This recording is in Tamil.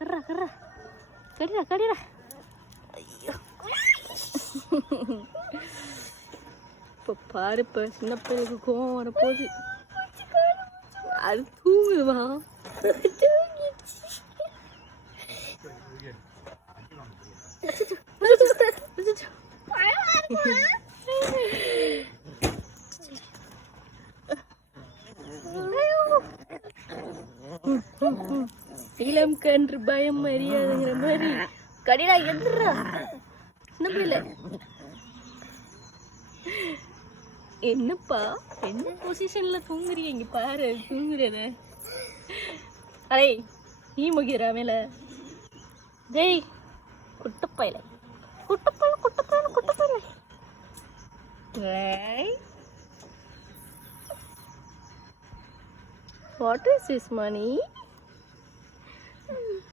கர்றா கர்றா கடிடா கடிடா. ஐயோ இப்போ பாரு, இப்போ சின்ன பிள்ளைக்கு கோவம் வரப்போகுது. அது தூங்குவா. இளம் கன்று பயம் அறியாதுங்கிற மாதிரி கடிடா எதுறா சின்ன பிள்ளை. என்னப்பா என்ன பொசிஷன்ல தூங்குறீங்க? இங்க பாரு தூங்குறத. அடே நீ முகிரா மேல. டேய் குட்டப்பையில குட்டப்பையில குட்டப்பையில குட்டப்பையில. What is this, money?